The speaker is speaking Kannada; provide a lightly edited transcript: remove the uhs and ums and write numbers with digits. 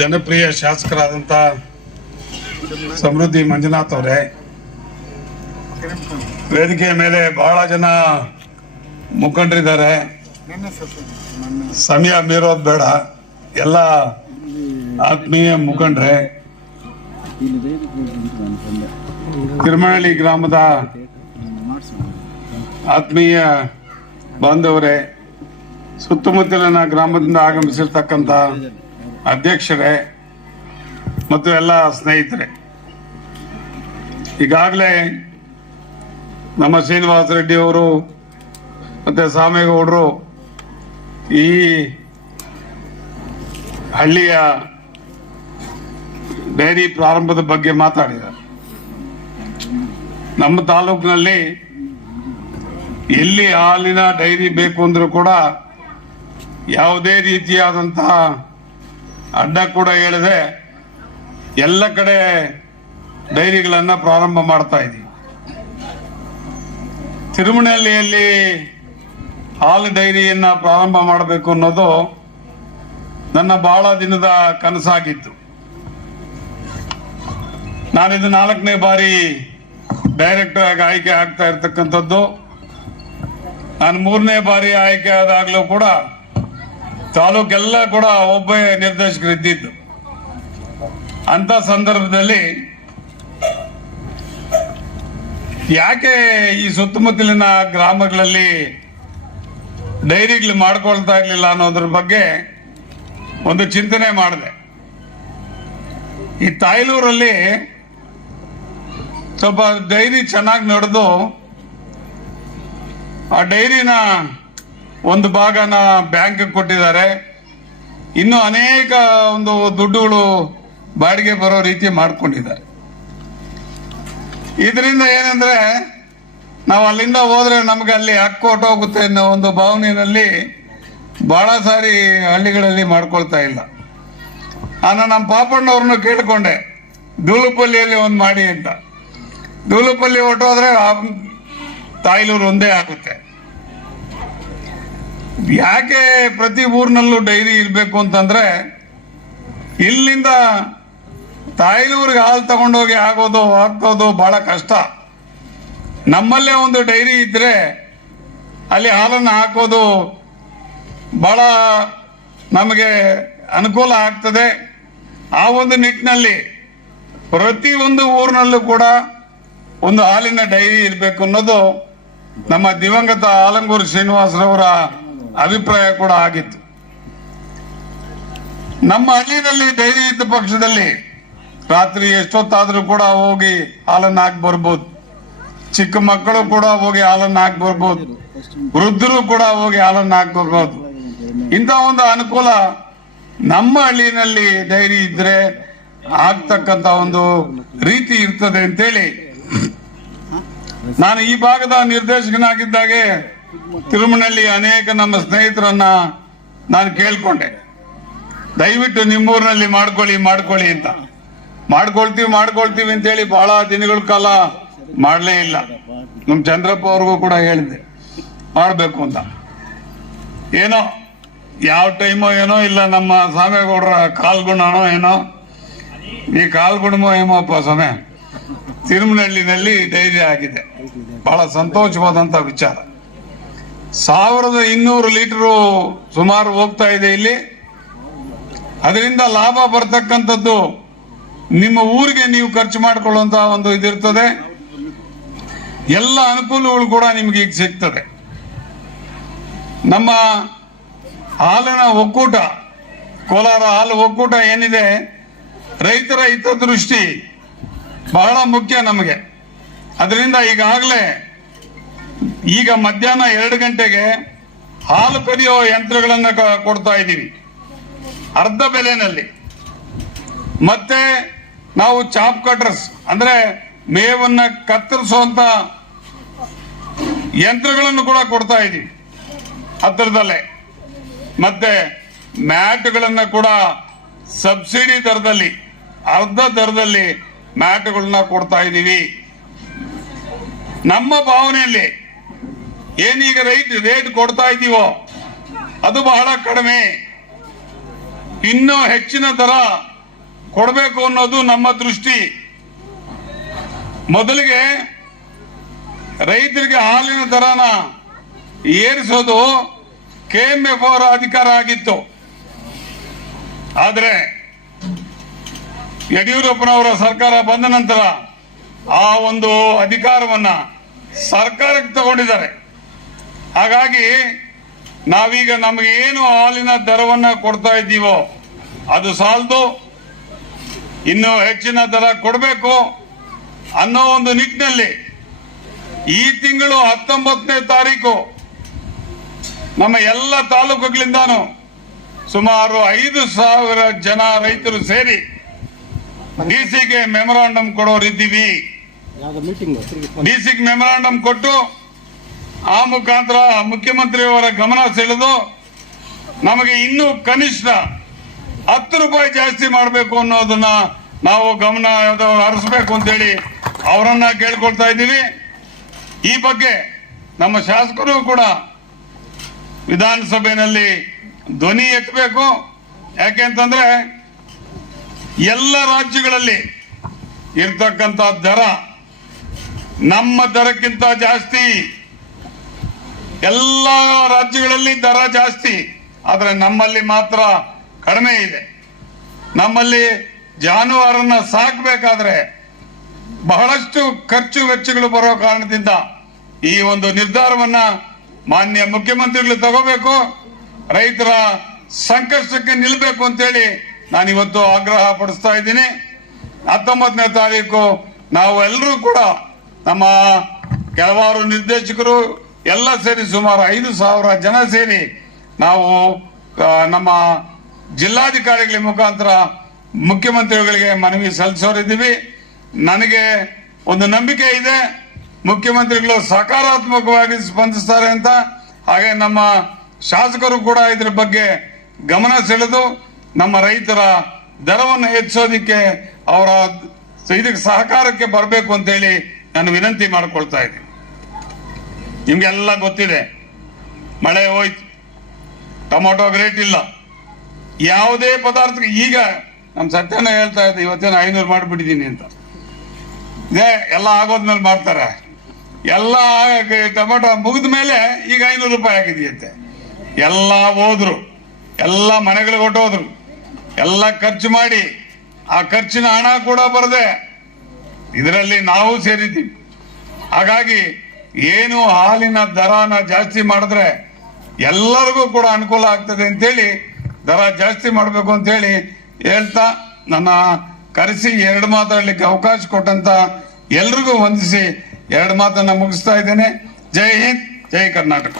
ಜನಪ್ರಿಯ ಶಾಸಕರಾದಂಥ ಸಮೃದ್ಧಿ ಮಂಜುನಾಥ್ ಅವರೇ, ವೇದಿಕೆಯ ಮೇಲೆ ಬಹಳ ಜನ ಮುಖಂಡರಿದ್ದಾರೆ. ಸಮಯ ಮೀರೋದು ಬೇಡ. ಎಲ್ಲ ಆತ್ಮೀಯ ಮುಖಂಡ್ರೆ, ಕಿರ್ಮನಹಳ್ಳಿ ಗ್ರಾಮದ ಆತ್ಮೀಯ ಬಾಂಧವರೇ, ಸುತ್ತಮುತ್ತಲಿನ ಗ್ರಾಮದಿಂದ ಆಗಮಿಸಿರ್ತಕ್ಕಂಥ ಅಧ್ಯಕ್ಷರೇ ಮತ್ತು ಎಲ್ಲ ಸ್ನೇಹಿತರೆ, ಈಗಾಗಲೇ ನಮ್ಮ ಶ್ರೀನಿವಾಸ ರೆಡ್ಡಿ ಅವರು ಮತ್ತೆ ಸಾಮೇಗೌಡರು ಈ ಹಳ್ಳಿಯ ಡೈರಿ ಪ್ರಾರಂಭದ ಬಗ್ಗೆ ಮಾತಾಡಿದ್ದಾರೆ. ನಮ್ಮ ತಾಲೂಕಿನಲ್ಲಿ ಎಲ್ಲಿ ಹಾಲಿನ ಡೈರಿ ಬೇಕು ಅಂದ್ರೂ ಕೂಡ ಯಾವುದೇ ರೀತಿಯಾದಂತಹ ಅಡ್ಡ ಕೂಡ ಹೇಳದೆ ಎಲ್ಲ ಕಡೆ ಡೈರಿಗಳನ್ನ ಪ್ರಾರಂಭ ಮಾಡ್ತಾ ಇದ್ದೀವಿ. ತಿರುಮನಹಳ್ಳಿಯಲ್ಲಿ ಹಾಲು ಡೈರಿಯನ್ನ ಪ್ರಾರಂಭ ಮಾಡಬೇಕು ಅನ್ನೋದು ನನ್ನ ಬಹಳ ದಿನದ ಕನಸಾಗಿತ್ತು. ನಾನಿದು 4ನೇ ಬಾರಿ ಡೈರೆಕ್ಟರ್ ಆಗಿ ಆಯ್ಕೆ ಆಗ್ತಾ ಇರ್ತಕ್ಕಂಥದ್ದು. ನಾನು 3ನೇ ಬಾರಿ ಆಯ್ಕೆ ಆದಾಗಲೂ ಕೂಡ ತಾಲೂಕೆಲ್ಲ ಕೂಡ ಒಬ್ಬ ನಿರ್ದೇಶಕರು ಇದ್ದಿದ್ದು. ಅಂತ ಸಂದರ್ಭದಲ್ಲಿ ಯಾಕೆ ಈ ಸುತ್ತಮುತ್ತಲಿನ ಗ್ರಾಮಗಳಲ್ಲಿ ಡೈರಿಗಳು ಮಾಡ್ಕೊಳ್ತಾ ಇರ್ಲಿಲ್ಲ ಅನ್ನೋದ್ರ ಬಗ್ಗೆ ಒಂದು ಚಿಂತನೆ ಮಾಡಿದೆ. ಈ ತಾಯ್ಲೂರಲ್ಲಿ ಸ್ವಲ್ಪ ಡೈರಿ ಚೆನ್ನಾಗಿ ನಡೆದು ಆ ಡೈರಿನ ಒಂದು ಭಾಗನ ಬ್ಯಾಂಕ್ ಕೊಟ್ಟಿದ್ದಾರೆ. ಇನ್ನು ಅನೇಕ ಒಂದು ದುಡ್ಡುಗಳು ಬಾಡಿಗೆ ಬರೋ ರೀತಿ ಮಾಡ್ಕೊಂಡಿದ್ದಾರೆ. ಇದರಿಂದ ಏನಂದ್ರೆ ನಾವು ಅಲ್ಲಿಂದ ಹೋದ್ರೆ ನಮ್ಗೆ ಅಲ್ಲಿ ಹಕ್ಕು ಹೊಟ್ಟೋಗುತ್ತೆ ಅನ್ನೋ ಒಂದು ಭಾವನೆಯಲ್ಲಿ ಬಹಳ ಸಾರಿ ಹಳ್ಳಿಗಳಲ್ಲಿ ಮಾಡ್ಕೊಳ್ತಾ ಇಲ್ಲ. ನಾನು ನಮ್ಮ ಪಾಪಣ್ಣವ್ರನ್ನ ಕೇಳ್ಕೊಂಡೆ, ದೂಲುಪಲ್ಲಿಯಲ್ಲಿ ಒಂದು ಮಾಡಿ ಅಂತ. ದೂಲುಪಲ್ಲಿ ಹೊಟ್ಟೋದ್ರೆ ತಾಯ್ಲೂರು ಒಂದೇ ಆಗುತ್ತೆ. ಯಾಕೆ ಪ್ರತಿ ಊರಿನಲ್ಲೂ ಡೈರಿ ಇರಬೇಕು ಅಂತಂದ್ರೆ, ಇಲ್ಲಿಂದ ತಾಯ್ಲೂರಿಗೆ ಹಾಲು ತಗೊಂಡೋಗಿ ಹಾಕೋದು ಬಹಳ ಕಷ್ಟ. ನಮ್ಮಲ್ಲೇ ಒಂದು ಡೈರಿ ಇದ್ರೆ ಅಲ್ಲಿ ಹಾಲನ್ನು ಹಾಕೋದು ಬಹಳ ನಮಗೆ ಅನುಕೂಲ ಆಗ್ತದೆ. ಆ ಒಂದು ನಿಟ್ಟಿನಲ್ಲಿ ಪ್ರತಿ ಒಂದು ಊರಿನಲ್ಲೂ ಕೂಡ ಒಂದು ಹಾಲಿನ ಡೈರಿ ಇರಬೇಕು ಅನ್ನೋದು ನಮ್ಮ ದಿವಂಗತ ಆಲಂಗೂರು ಶ್ರೀನಿವಾಸರವರ ಅಭಿಪ್ರಾಯ ಕೂಡ ಆಗಿತ್ತು. ನಮ್ಮ ಹಳ್ಳಿನಲ್ಲಿ ಡೈರಿ ಇದ್ದ ಪಕ್ಷದಲ್ಲಿ ರಾತ್ರಿ ಎಷ್ಟೊತ್ತಾದ್ರೂ ಕೂಡ ಹೋಗಿ ಹಾಲನ್ನು ಹಾಕಿ ಬರ್ಬೋದು. ಚಿಕ್ಕ ಮಕ್ಕಳು ಕೂಡ ಹೋಗಿ ಹಾಲನ್ನು ಹಾಕಿ ಬರ್ಬೋದು. ವೃದ್ಧರು ಕೂಡ ಹೋಗಿ ಹಾಲನ್ನು ಹಾಕಿ ಬರ್ಬೋದು. ಇಂಥ ಒಂದು ಅನುಕೂಲ ನಮ್ಮ ಹಳ್ಳಿನಲ್ಲಿ ಡೈರಿ ಇದ್ರೆ ಆಗ್ತಕ್ಕಂತ ಒಂದು ರೀತಿ ಇರ್ತದೆ ಅಂತೇಳಿ ನಾನು ಈ ಭಾಗದ ನಿರ್ದೇಶಕನಾಗಿದ್ದಾಗೆ ತಿರುಮನಹಳ್ಳಿ ಅನೇಕ ನಮ್ಮ ಸ್ನೇಹಿತರನ್ನ ನಾನು ಕೇಳ್ಕೊಂಡೆ, ದಯವಿಟ್ಟು ನಿಮ್ಮೂರಿನಲ್ಲಿ ಮಾಡ್ಕೊಳ್ಳಿ ಅಂತ. ಮಾಡ್ಕೊಳ್ತೀವಿ ಅಂತೇಳಿ ಬಹಳ ದಿನಗಳ ಕಾಲ ಮಾಡಲೇ ಇಲ್ಲ. ನಮ್ ಚಂದ್ರಪ್ಪ ಅವ್ರಿಗೂ ಕೂಡ ಹೇಳಿದೆ ಮಾಡಬೇಕು ಅಂತ. ಏನೋ ಯಾವ ಟೈಮೋ ಏನೋ ಇಲ್ಲ, ನಮ್ಮ ಸಾಮೇಗೌಡರ ಕಾಲ್ಗುಣನೋ ಏನೋ, ಈ ಕಾಲ್ಗುಣಮೋ ಏನೋಪ್ಪ ಸಮಯ ತಿರುಮನಹಳ್ಳಿನಲ್ಲಿ ಡೈರಿ ಆಗಿದೆ. ಬಹಳ ಸಂತೋಷವಾದಂತ ವಿಚಾರ. 1200 ಲೀಟರ್ ಸುಮಾರು ಹೋಗ್ತಾ ಇದೆ ಇಲ್ಲಿ. ಅದರಿಂದ ಲಾಭ ಬರ್ತಕ್ಕಂಥದ್ದು ನಿಮ್ಮ ಊರಿಗೆ ನೀವು ಖರ್ಚು ಮಾಡಿಕೊಳ್ಳುವಂತ ಒಂದು ಇದಿರ್ತದೆ. ಎಲ್ಲ ಅನುಕೂಲಗಳು ಕೂಡ ನಿಮ್ಗೆ ಈಗ ಸಿಗ್ತದೆ. ನಮ್ಮ ಹಾಲಿನ ಒಕ್ಕೂಟ, ಕೋಲಾರ ಹಾಲು ಒಕ್ಕೂಟ ಏನಿದೆ, ರೈತರ ಹಿತದೃಷ್ಟಿ ಬಹಳ ಮುಖ್ಯ ನಮಗೆ. ಅದರಿಂದ ಈಗಾಗಲೇ ಈಗ ಮಧ್ಯಾಹ್ನ 2 ಗಂಟೆಗೆ ಹಾಲು ಕರಿಯೋ ಯಂತ್ರಗಳನ್ನ ಕೊಡ್ತಾ ಇದ್ದೀವಿ ಅರ್ಧ ಬೆಲೆನಲ್ಲಿ. ಮತ್ತೆ ನಾವು ಚಾಪ್ ಕಟರ್ಸ್ ಅಂದ್ರೆ ಮೇವನ್ನ ಕತ್ತರಿಸುವಂತ ಯಂತ್ರಗಳನ್ನು ಕೂಡ ಕೊಡ್ತಾ ಇದ್ದೀವಿ ಹತ್ತಿರದಲ್ಲೇ. ಮತ್ತೆ ಮ್ಯಾಟ್ಗಳನ್ನ ಕೂಡ ಸಬ್ಸಿಡಿ ದರದಲ್ಲಿ, ಅರ್ಧ ದರದಲ್ಲಿ ಮ್ಯಾಟ್ಗಳನ್ನ ಕೊಡ್ತಾ ಇದ್ದೀವಿ. ನಮ್ಮ ಭಾವನೆಯಲ್ಲಿ ಏನೀಗ ರೇಟ್ ಕೊಡ್ತಾ ಇದ್ದೀವೋ ಅದು ಬಹಳ ಕಡಿಮೆ. ಇನ್ನೂ ಹೆಚ್ಚಿನ ದರ ಕೊಡಬೇಕು ಅನ್ನೋದು ನಮ್ಮ ದೃಷ್ಟಿ. ಮೊದಲಿಗೆ ರೈತರಿಗೆ ಹಾಲಿನ ದರನ ಏರಿಸೋದು KMF ಅವರ ಅಧಿಕಾರ ಆಗಿತ್ತು. ಆದರೆ ಯಡಿಯೂರಪ್ಪನವರ ಸರ್ಕಾರ ಬಂದ ನಂತರ ಆ ಒಂದು ಅಧಿಕಾರವನ್ನ ಸರ್ಕಾರಕ್ಕೆ ತಗೊಂಡಿದ್ದಾರೆ. ಹಾಗಾಗಿ ನಾವೀಗ ನಮಗೆ ಏನು ಹಾಲಿನ ದರವನ್ನ ಕೊಡ್ತಾ ಇದ್ದೀವೋ ಅದು ಸಾಲದು, ಇನ್ನು ಹೆಚ್ಚಿನ ದರ ಕೊಡಬೇಕು ಅನ್ನೋ ಒಂದು ನಿಟ್ಟಿನಲ್ಲಿ ಈ ತಿಂಗಳು 19ನೇ ತಾರೀಕು ನಮ್ಮ ಎಲ್ಲ ತಾಲೂಕುಗಳಿಂದಾನು ಸುಮಾರು 5,000 ಜನ ರೈತರು ಸೇರಿ ಡಿಸಿಗೆ ಮೆಮೊರಾಂಡಮ್ ಕೊಡೋರಿದ್ದೀವಿ. ಡಿಸಿಗೆ ಮೆಮೊರಾಂಡಮ್ ಕೊಟ್ಟು ಆ ಮುಖಾಂತರ ಮುಖ್ಯಮಂತ್ರಿಯವರ ಗಮನ ಸೆಳೆದು ನಮಗೆ ಇನ್ನೂ ಕನಿಷ್ಠ 10 ರೂಪಾಯಿ ಜಾಸ್ತಿ ಮಾಡಬೇಕು ಅನ್ನೋದನ್ನ ನಾವು ಗಮನ ಹರಿಸಬೇಕು ಅಂತೇಳಿ ಅವರನ್ನ ಕೇಳ್ಕೊಳ್ತಾ ಇದ್ದೀವಿ. ಈ ಬಗ್ಗೆ ನಮ್ಮ ಶಾಸಕರು ಕೂಡ ವಿಧಾನಸಭೆಯಲ್ಲಿ ಧ್ವನಿ ಎತ್ತಬೇಕು. ಯಾಕೆಂತಂದ್ರೆ ಎಲ್ಲ ರಾಜ್ಯಗಳಲ್ಲಿ ಇರ್ತಕ್ಕಂಥ ದರ ನಮ್ಮ ದರಕ್ಕಿಂತ ಜಾಸ್ತಿ, ಎಲ್ಲ ರಾಜ್ಯಗಳಲ್ಲಿ ದರ ಜಾಸ್ತಿ, ಆದ್ರೆ ನಮ್ಮಲ್ಲಿ ಮಾತ್ರ ಕಡಿಮೆ ಇದೆ. ನಮ್ಮಲ್ಲಿ ಜಾನುವಾರನ್ನ ಸಾಕಬೇಕಾದ್ರೆ ಬಹಳಷ್ಟು ಖರ್ಚು ವೆಚ್ಚಗಳು ಬರೋ ಕಾರಣದಿಂದ ಈ ಒಂದು ನಿರ್ಧಾರವನ್ನ ಮಾನ್ಯ ಮುಖ್ಯಮಂತ್ರಿಗಳು ತಗೋಬೇಕು, ರೈತರ ಸಂಕಷ್ಟಕ್ಕೆ ನಿಲ್ಲಬೇಕು ಅಂತೇಳಿ ನಾನಿವತ್ತು ಆಗ್ರಹ ಪಡಿಸ್ತಾ ಇದ್ದೀನಿ. 19ನೇ ತಾರೀಕು ನಾವು ಎಲ್ಲರೂ ಕೂಡ ನಮ್ಮ ಕೆಲವಾರು ನಿರ್ದೇಶಕರು ಎಲ್ಲ ಸೇರಿ ಸುಮಾರು 5,000 ಜನ ಸೇರಿ ನಾವು ನಮ್ಮ ಜಿಲ್ಲಾಧಿಕಾರಿಗಳ ಮುಖಾಂತರ ಮುಖ್ಯಮಂತ್ರಿಗಳಿಗೆ ಮನವಿ ಸಲ್ಲಿಸೋರಿದ್ದೀವಿ. ನನಗೆ ಒಂದು ನಂಬಿಕೆ ಇದೆ, ಮುಖ್ಯಮಂತ್ರಿಗಳು ಸಕಾರಾತ್ಮಕವಾಗಿ ಸ್ಪಂದಿಸ್ತಾರೆ ಅಂತ. ಹಾಗೆ ನಮ್ಮ ಶಾಸಕರು ಕೂಡ ಇದ್ರ ಬಗ್ಗೆ ಗಮನ ಸೆಳೆದು ನಮ್ಮ ರೈತರ ದರವನ್ನು ಹೆಚ್ಚಿಸೋದಿಕ್ಕೆ ಅವರ ಇದಕ್ಕೆ ಸಹಕಾರಕ್ಕೆ ಬರಬೇಕು ಅಂತೇಳಿ ನಾನು ವಿನಂತಿ ಮಾಡಿಕೊಳ್ತಾ ಇದ್ದೀನಿ. ನಿಮ್ಗೆಲ್ಲ ಗೊತ್ತಿದೆ, ಮಳೆ ಹೋಯ್ತು, ಟೊಮೊಟೊ ರೇಟ್ ಇಲ್ಲ, ಯಾವುದೇ ಪದಾರ್ಥಕ್ಕೆ ಈಗ ನಮ್ಮ ಸತ್ಯನ ಹೇಳ್ತಾ ಇದ್ದೆ ಇವತ್ತೇನು 500 ಮಾಡಿಬಿಟ್ಟಿದ್ದೀನಿ ಅಂತ. ಇದೇ ಎಲ್ಲ ಆಗೋದ್ಮೇಲೆ ಮಾಡ್ತಾರೆ. ಎಲ್ಲ ಟೊಮೆಟೊ ಮುಗಿದ ಮೇಲೆ ಈಗ 500 ರೂಪಾಯಿ ಆಗಿದೆಯಂತೆ. ಎಲ್ಲ ಹೋದ್ರು, ಎಲ್ಲ ಮನೆಗಳಿಗೆ ಹೊಟ್ಟೋದ್ರು, ಎಲ್ಲ ಖರ್ಚು ಮಾಡಿ ಆ ಖರ್ಚಿನ ಹಣ ಕೂಡ ಬರದೆ ಇದರಲ್ಲಿ ನಾವು ಸೇರಿದ್ದೀವಿ. ಹಾಗಾಗಿ ಏನು ಹಾಲಿನ ದರನ ಜಾಸ್ತಿ ಮಾಡಿದ್ರೆ ಎಲ್ಲರಿಗೂ ಕೂಡ ಅನುಕೂಲ ಆಗ್ತದೆ ಅಂತೇಳಿ ದರ ಜಾಸ್ತಿ ಮಾಡಬೇಕು ಅಂತೇಳಿ ಹೇಳ್ತಾ ನನ್ನ ಕರೆಸಿ 2 ಮಾತಾಡ್ಲಿಕ್ಕೆ ಅವಕಾಶ ಕೊಟ್ಟಂತ ಎಲ್ರಿಗೂ ವಂದಿಸಿ 2 ಮಾತನ್ನ ಮುಗಿಸ್ತಾ ಇದ್ದೇನೆ. ಜೈ ಹಿಂದ್, ಜೈ ಕರ್ನಾಟಕ.